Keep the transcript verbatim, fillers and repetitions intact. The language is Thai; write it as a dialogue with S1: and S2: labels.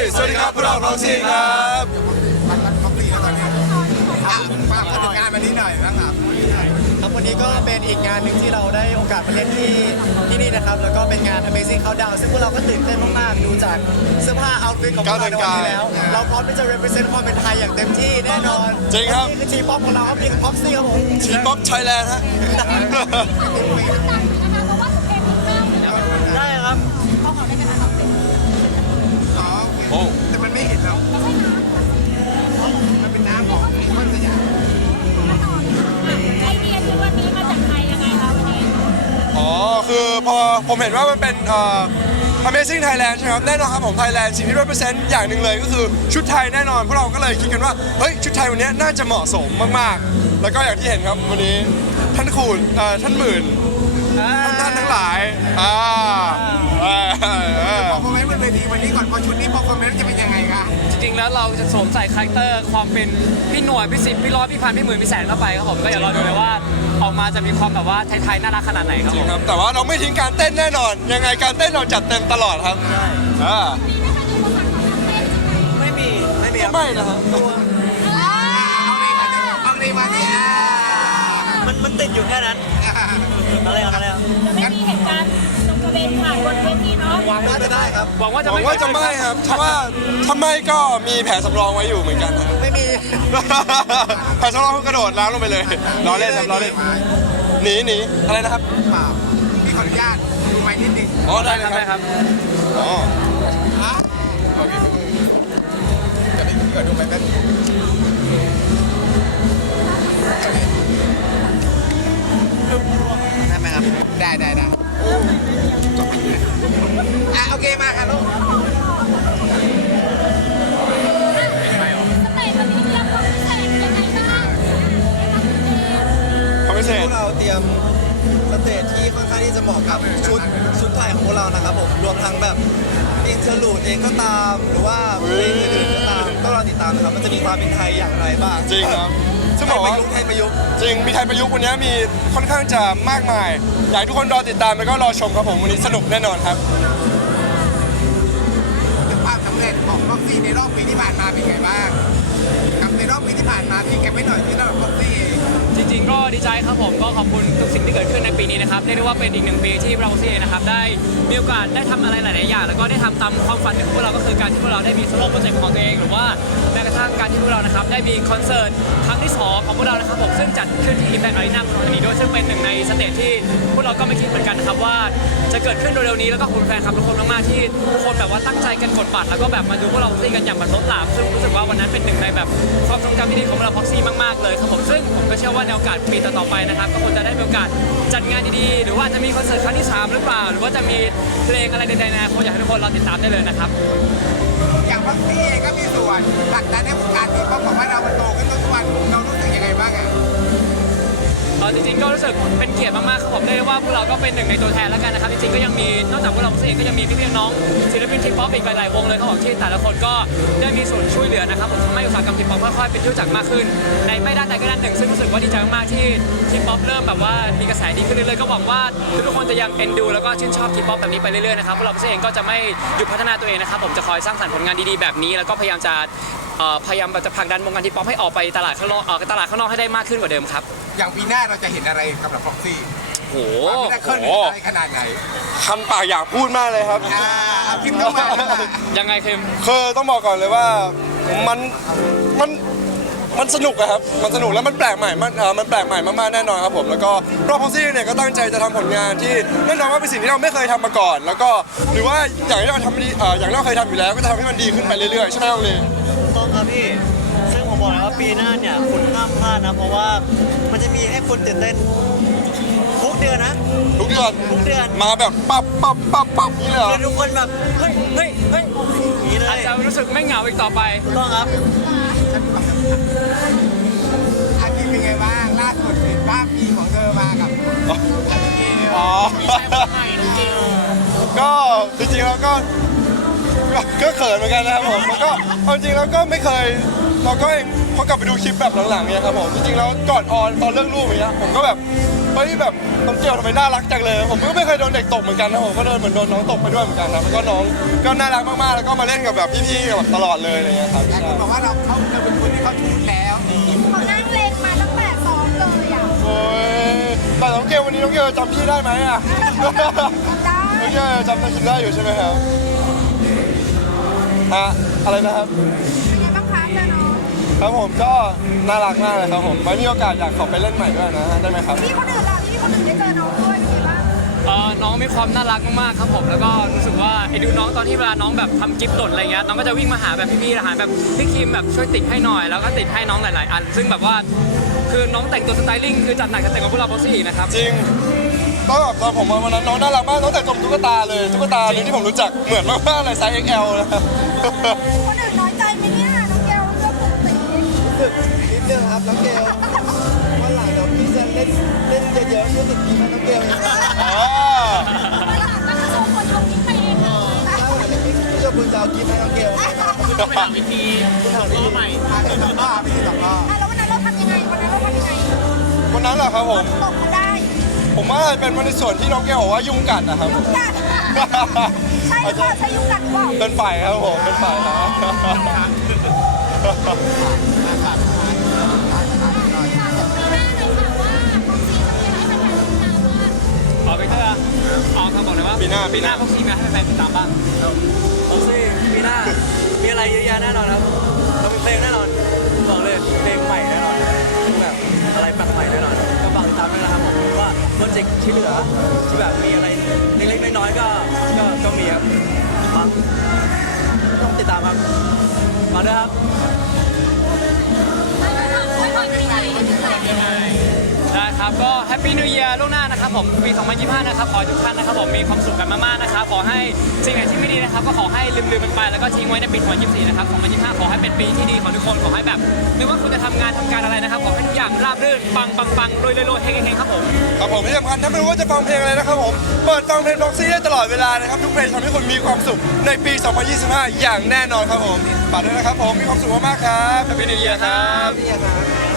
S1: สวัสดีครับพวกเราพ็อกซี่ครับ
S2: มันมันพ็อกซี่แล้วตอนนี้อ่ะฝากผลงานวันนี้หน่อยนะครับ
S3: ครับวันนี้ก็เป็นอีกงานหนึ่งที่เราได้โอกาสมาเล่นที่ที่นี่นะครับแล้วก็เป็นงาน Amazing Countdown ซึ่งพวกเราก็ตื่นเต้นมากๆดูจากเสื้อผ้า outfit ของพวกเราในวันนี้แล้ว เราพร้อมที่จะ represent ความเป็นไทยอย่างเต็มที่แน่นอน
S1: จริงครับ
S3: นี่คือทีป๊อปของเราครับนี่คือ Popsy ครับผม
S1: ทีป๊อปไทยแลนด์ฮะ
S3: ได้ครับ
S2: อ๋อ
S1: โอ้
S2: แต่มันไม่เห็นเรามันเป็นน้ำของต้นสยาม
S4: ไอเดียที่วันนี้มาจากใครยังไงคะวันนี้
S1: อ๋อคือพอผมเห็นว่ามันเป็นเอ่อ Amazing Thailand ใช่ไหมครับแน่นอนครับผม Thailand สิ่งที่ represent อย่างหนึ่งเลยก็คือชุดไทยแน่นอนพวกเราก็เลยคิดกันว่าเฮ้ยชุดไทยวันนี้น่าจะเหมาะสมมากๆ แล้วก็อย่างที่เห็นครับวันนี้ท่านคูณเอ่อท่านหมื่นท่านท่านทั้งหลายอ่าเออเออ
S2: พอคอมเมนต์บนเวทีวันนี้ก่อนพอชุดนี้พอคอมเมนต์จะเป็นยังไงคะ
S5: จริงๆแล้วเราจะสวมใส่คาแรคเตอร์ความเป็นพี่หน่วยพี่สิบพี่ร้อยพี่พันพี่หมื่นพี่แสนเข้าไปครับผมก็อย่ารอดูเลยว่าออกมาจะมีความแบบว่าไทยๆน่ารักขนาดไหนครับ
S1: จริ
S5: ผ
S1: ง
S5: ม
S1: ครับแต่ว่าเราไม่ทิ้งการเต้นแน่นอน ยังไงการเต้นเราจัดเต็มตลอดครับอ่า
S3: ไม่มีไม่มีครับ
S1: ไม่นะครับ
S2: เอาเลยมาดิเอาเลยมาดิอ่า
S3: มันมันติดอยู่แค่นั้นอะไรครับอะไรครับ
S4: จะไม่มีเหตุการณ์ตรงกระเบนผ่านบนเวทีเนาะ
S3: วางไม่ได้ครับ
S5: หวังว่าจะ
S1: หวั
S5: ไม่
S1: งว่าจะไม่ครับถ้าว่าถ้าไม่ก็มีแผนสำรองไว้อยู่เหมือนกันครับ
S3: ไม่มี
S1: แผนสำรองคือกระโดดน้ำลงไปเลยล้อเล่นครับล้อเล่นหนีหนีอะไรนะครับ
S2: เปล่าพี่ขออนุญาตดูไม้นิดนึง
S1: อ๋อได้
S5: ได้
S1: เลย
S5: ครับ
S1: ค
S5: ได้
S1: รับ
S5: ครับ
S1: อ๋อ
S2: ฮะโอเคจะได้พี่ขอดูไม้แป๊บนึงได้ไหมครับได้ได้ได้อ่ะโอเคมาค่ะลูก
S4: สเตจวันนี้เรียกว่าพิเศษยังไงบ้าง
S1: เขาไม่เสร็
S3: พ
S1: จ
S3: วกเราเตรียมสเตจที่ค่อนข้างที่จะเหมาะกับชุดชุดไทยของพวกเรานะครับผมรวมทั้งแบบอินเทอร์ลูดเองก็ตาม หรือว่าเพลงอื่นๆก็ตามก็รอติดตามนะครับมันจะมีความเป็นไทยอย่างไรบ้าง
S1: จริงครับซึ่ง
S3: ไท
S1: บ
S3: ย
S1: อก
S3: ประ
S1: ว่า
S3: ยุกต์ไทยประยุกต์
S1: จริงมีไทยประยุกต์วันนี้มีค่อนข้างจะมากมาย อยากให้ทุกคนรอติดตามแล้วก็รอชมครับผมวันนี้สนุกแน่นอนครับ
S2: ถึงความสำเร็จของพ็อกซี่ในรอบปีที่ผ่านมาเป็นไงบ้างกับในรอบปีที่ผ่านมาที่เก็บไว้หน่อยที่สำหรับพ็อกซี่
S5: จริงๆก็ดีใจครับผมก็ขอบคุณทุกสิ่งที่เกิดขึ้นในปีนี้นะครับเรียกได้ว่าเป็นอีกหนึ่งปีที่เราซีนะครับได้มีโอกาสได้ทำอะไรหลายๆอย่างแล้วก็ได้ทำตามความฝันของพวกเราก็คือการที่พวกเราได้มีโซโล่โปรเจกต์ของตัวเองหรือว่าแม้กระทั่งการที่พวกเรานะครับได้มีคอนเสิร์ตครั้งที่สองของพวกเรานะครับผมซึ่งจัดขึ้นที่ Impact Arena เมืองทองธานีด้วยซึ่งเป็นหนึ่งในสเตจที่พวกเราก็ไม่คิดเหมือนกันนะครับว่าจะเกิดขึ้นเร็วๆนี้แล้วก็ขอบคุณแฟนคลับทุกคนมากๆที่ทุกคนแบบว่าตั้งใจกันกดบัตรแล้วก็แบบมาดูพวกเราซีกันอย่างบัดล้นหลามซึ่งรู้สึกว่าวันนั้นเป็นหนึ่งในแบบความทรงจำที่ดีของเราพ็อกซี่มากๆเลยครับผมซึ่งผมก็เชื่อว่าในโอกาสปีต่อๆไปนะครับก็คงจะได้มีโอกาสจัดงานดีๆหรือว่าจะมีคอนเสิร์ตครั้งที่สามหรือเปล่าหรือว่าจะมีเพลงอะไรใดๆนะคงอยากให้ทุกคนรอติดตามได้เลยนะครับ
S2: อย่างพ็อกซี่เองก็มีส่วนผลักดันให้วงการทีป๊อปของเรามันโตขึ้นทุกวันเรารู้สึกยังไงบ้างอ่ะ
S5: เออจริงๆก็รู้สึกเป็นเกียรติมากๆครับผมได้ว่าพวกเราก็เป็นหนึ่งในตัวแทนแล้วกันนะครับจริงๆก็ยังมีนอกจากพวกเราเองก็ยังมีพี่ๆน้องศิลปินทีป๊อปอีกหลายๆวงเลยครับผมที่แต่ละคนก็ได้มีส่วนช่วยเหลือนะครับผมทำให้อุตสาหกรรมทีป๊อปค่อยๆเป็นที่รู้จักมากขึ้นในไม่ด้านใดก็ด้านหนึ่งซึ่งรู้สึกว่าดีใจมากๆที่ทีป๊อปเริ่มแบบว่ามีกระแสดีขึ้นเรื่อยๆก็หวังว่าทุกๆคนจะยังเอ็นดูแล้วก็ชื่นชอบทีป๊อปแบบนี้ไปเรื่อยๆนะครับพวกเราเองก็จะไม่หยุดพัฒนาตัวเองนะครับผมจะคอยสร้างสรรค์ผลงานดีๆแบบนี้แล้วก็พยายามจะเอ่อพยายามจะผลักดันวงการทีป๊อปให้ออกไปตลาดข้างนอกเอ่อตลาดข้างนอกให้ได้มากขึ้นกว่าเดิมครับ
S2: อย่างปีหน้าเราจะเห็นอะไรกับพ็อกซี่
S1: โอ้
S2: ปีหน้าเคลื่อน
S1: โห
S2: อะไรขนาดไหน
S1: คันปากอยากพูดมากเลยครับ
S2: อ่าเอาพิมพ์เข้ามาแล้วล่ะ
S5: ยังไงคือ
S1: คือต้องบอกก่อนเลยว่ามันมันมันสนุกอะครับมันสนุกแล้วมันแปลกใหม่มากเอ่อมันแปลกใหม่มากๆแน่นอนครับผมแล้วก็รอบพ็อกซี่เนี่ยก็ตั้งใจจะทำผลงานที่แน่นอนว่าเป็นสิ่งที่เราไม่เคยทำมาก่อน แล้วก็หรือว่าอย่างที่เราทำดีเอ่ออย่างที่เราเคยทำอยู่แล้วก็จะทำให้มันดีขึ้นไปเรื่อยๆใช่ไหมน้องลี
S3: ต้องครับพี่ ซึ่งผมบอกเลยว่าปีหน้าเนี่ยคุณห้ามพลาดนะ เพราะว่ามันจะมีให้คุณตื่นเต้นทุกเดือนนะ
S1: ทุกเดือน
S3: ทุกเดือน
S1: มาแบบปั๊บปั๊บปั๊บปั๊บนี่เลยเหรอ
S3: คือทุกคนแบบ เฮ้ย เฮ้ย เฮ้ยอย่างนี้เล
S5: อาจ
S3: ย
S5: จะรู้สึกไม่เหงาอีกต่อไป
S3: ถูกต้องครับ
S2: อาทิตย์เป็นไงบ้างล่าสุดเห็นภาพมีของเธอมากับอาทิตย์
S1: อ๋อก็จริงๆแล้วก็ก็ก็เขินเหมือนกันนะครับผมแล้วก็เอาจริงแล้วก็ไม่เคยเราก็เองพอกลับไปดูคลิปแบบหลังๆเนี่ยครับผมจริงๆแล้วก่อนออนตอนเรื่องรูปอย่างเงี้ยผมก็แบบเฮ้ยแบบน้องเกลทำไมน่ารักจังเลย ผมก็ไม่เคยโดนเด็กตกเหมือนกันนะผมก็โดนเหมือนโดนน้องตกไปด้วยเหมือนกันนะแล้วก็น้องก็น่ารักมากๆแล้วก็มาเล่นกับแบบพี่ๆแบบตลอดเลยอะไรเงี้ยครับ
S2: หลายคนบอกว่าเราเขาจะเป็นคนที่เขาชูแล้ว
S4: เขานั่งเลงมาตั้งแต่ซ้อมเลยอ่ะ
S1: โอ้ยแต่น้องเกลวันนี้น้องเกลจำพี่ได้ไหมอ่ะ
S4: ได้
S1: น้องเกลจำได้ได้อยู่ใช่ไหมครับฮะอะไรนะครับ
S4: เป็นไงบ้างคะเจอน้อง
S1: ครับผมก็น่ารักมากเลยครับผมไว้มีโอกาสอยากขอไปเล่นใหม่ด้วยนะได้ไหมครับ
S4: พี่คนอื่นล่ะพี่คนอื่นได้เจอน้องด้วยเป็นไงบ้าง
S5: เอ่อน้องมีความน่ารักมากๆครับผมแล้วก็รู้สึกว่าไอ้ดูน้องตอนที่เวลาน้องแบบทำกิฟต์หล่นอะไรเงี้ยน้องก็จะวิ่งมาหาแบบพี่ๆหาแบบพี่คิมแบบช่วยติดให้หน่อยแล้วก็ติดให้น้องหลายๆอัน ซึ่งแบบว่าคือน้องแต่งตัวสไตลิ่งคือจัดหนักจัดเต็มกับพวกเราโพสี่นะครับ
S1: จริงก็แบบตอนผมมาวันนั้นน้องน่ารักมากน้องแต่งตัวตุ๊กตาเลยตุ๊กตานี้ที่ผมรู้จักเหมือนมากๆเลยไซส์ เอ็กซ์ แอล นะครับ
S4: คนอื่นน้อยใจไหมเนี่ยน้องเกลเลือกปกติ
S3: สึกนิดนึงครับน้องเกลวันหลังเดี๋ยวพี่จะเล่นเล่นเยอะๆรู้สึกดีมากน้องเกลนะ
S1: อ่า
S4: วันหลังก็จะโชว์คนเอาคิดไปเองเลย
S3: ถ้าวันนี้พี่เจ้าคุณจะเอากิฟต์ให้น้องเกลนะครับ
S5: คุณต้องไปหาวิธีคุณหาวิธีใหม่
S2: พาไปสัมภาษณ์ไปสัมภาษณ์
S4: อ่ะแล้ววันนั้นเราทำยังไงวันนั้นเราทำยังไง
S1: วันนั้นเหรอครับผม
S4: ตกเขาได้
S1: ผมว่าเป็นวันในส่วนที่น้องเกลบอกว่ายุงกัดนะครับ
S4: ยุงกัดใช่หรือเปล่าใช่ยุงกัดหรือเปล่า
S1: เป็นฝ่ายครับผมเป็นฝ่ายครับ
S5: ขอไปเถอะออกคำบอกเลยว่า
S1: ปีหน้า
S5: ปีหน้าพวกซีมีให้แฟนๆติดตามบ้าง
S6: โอเคปีหน้ามีอะไรเยอะแยะแน่นอนครับเรามีเพลงแน่นอนบอกเลยเพลงใหม่แน่นอนแบบอะไรแปลกใหม่แน่นอนก็ฝากติดตามด้วยนะครับผมว่าโปรเจกต์ที่เหลือที่แบบมีอะไรเล็กๆน้อยๆก็ก็ก็มีครับฟังต้องติดตามครับมาด้วยครับ
S5: ได้ครับก็แฮปปี้นิว e ย r ล่วงหน้านะครับผมปี สองพันยี่สิบห้า นะครับขอให้ทุกท่านนะครับผมมีความสุขกันมากๆนะครับขอให้สิ่งไหนที่ไม่ดีนะครับก็ขอให้ลืมๆมันไปแล้วก็ทิ้งไว้ในปี สองพันยี่สิบสี่ นะครับ สองพันยี่สิบห้า ขอให้เป็นปีที่ดีของทุกคนขอให้แบบไม่ว่าคุณจะทำงานทำการอะไรนะครับขอให้ทุกอย่างราบรื่นปังปังปังรวยรวยรวยเฮงเฮงครับผม
S1: ครับผมที่สำคัญถ้าไม่รู้ว่าจะฟังเพลงอะไรนะครับผมเปิดฟังเพลงบ็อกซี่ได้ตลอดเวลานะครับทุกเพลงทำให้คุณมีความสุขในปี สองพันยี่สิบห้า อย่างแน่นอนครับผมฝากด้วยนะครับผมมีความสุขมากๆครับแฮปปี้นิว e ย r ครับ
S3: พี่ครับ